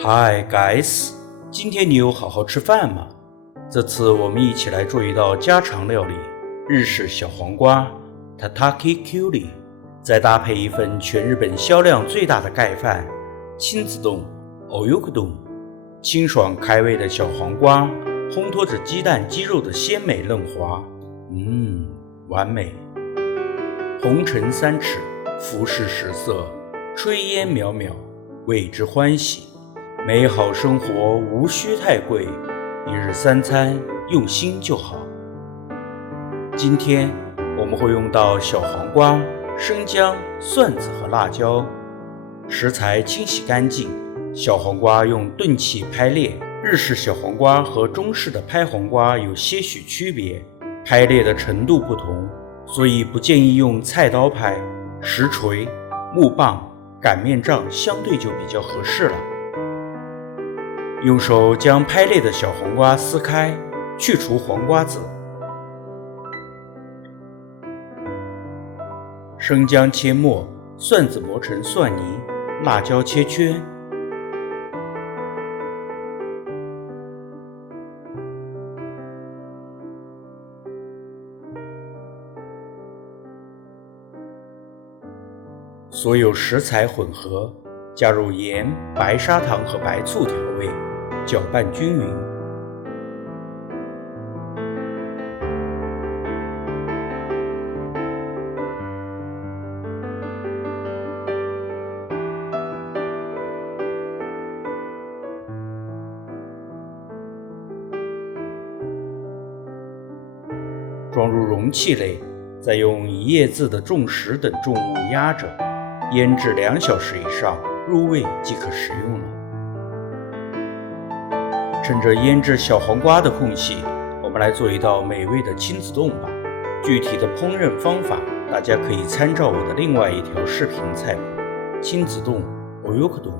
Hi guys， 今天你有好好吃饭吗？这次我们一起来做一道家常料理——日式小黄瓜 Tataki Kuri， 再搭配一份全日本销量最大的盖饭亲子冻 Oyuku don。清爽开胃的小黄瓜，烘托着鸡蛋鸡肉的鲜美嫩滑，完美。红尘三尺，浮世十色，炊烟渺渺，为之欢喜。美好生活无需太贵，一日三餐用心就好。今天我们会用到小黄瓜、生姜、蒜子和辣椒。食材清洗干净，小黄瓜用钝器拍裂。日式小黄瓜和中式的拍黄瓜有些许区别，拍裂的程度不同，所以不建议用菜刀拍，实锤、木棒、擀面杖相对就比较合适了。用手将拍裂的小黄瓜撕开，去除黄瓜籽。生姜切末，蒜子磨成蒜泥，辣椒切圈。所有食材混合，加入盐、白砂糖和白醋调味，搅拌均匀。装入容器内，再用1叶子的重石等重物压着，腌制2小时以上，入味即可食用了。趁着腌制小黄瓜的空隙，我们来做一道美味的亲子冻吧。具体的烹饪方法，大家可以参照我的另外一条视频菜谱——亲子冻 Oyuku don。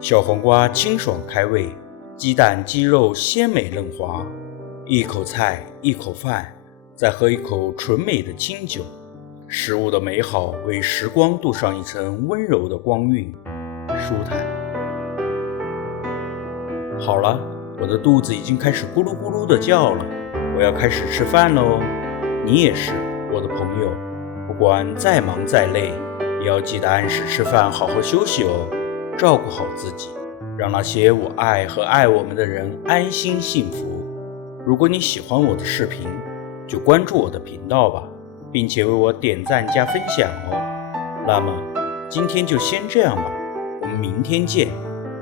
小黄瓜清爽开胃，鸡蛋鸡肉鲜美嫩滑，一口菜一口饭，再喝一口纯美的清酒，食物的美好为时光镀上一层温柔的光晕，舒坦。好了，我的肚子已经开始咕噜咕噜地叫了，我要开始吃饭喽。你也是，我的朋友，不管再忙再累，也要记得按时吃饭，好好休息哦。照顾好自己，让那些我爱和爱我们的人安心幸福。如果你喜欢我的视频，就关注我的频道吧，并且为我点赞加分享哦。那么今天就先这样吧，我们明天见，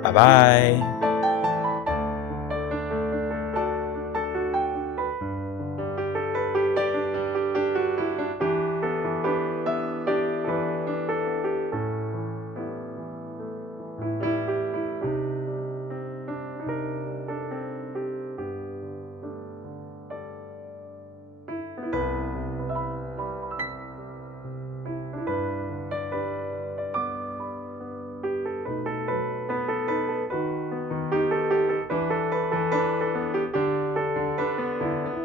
拜拜。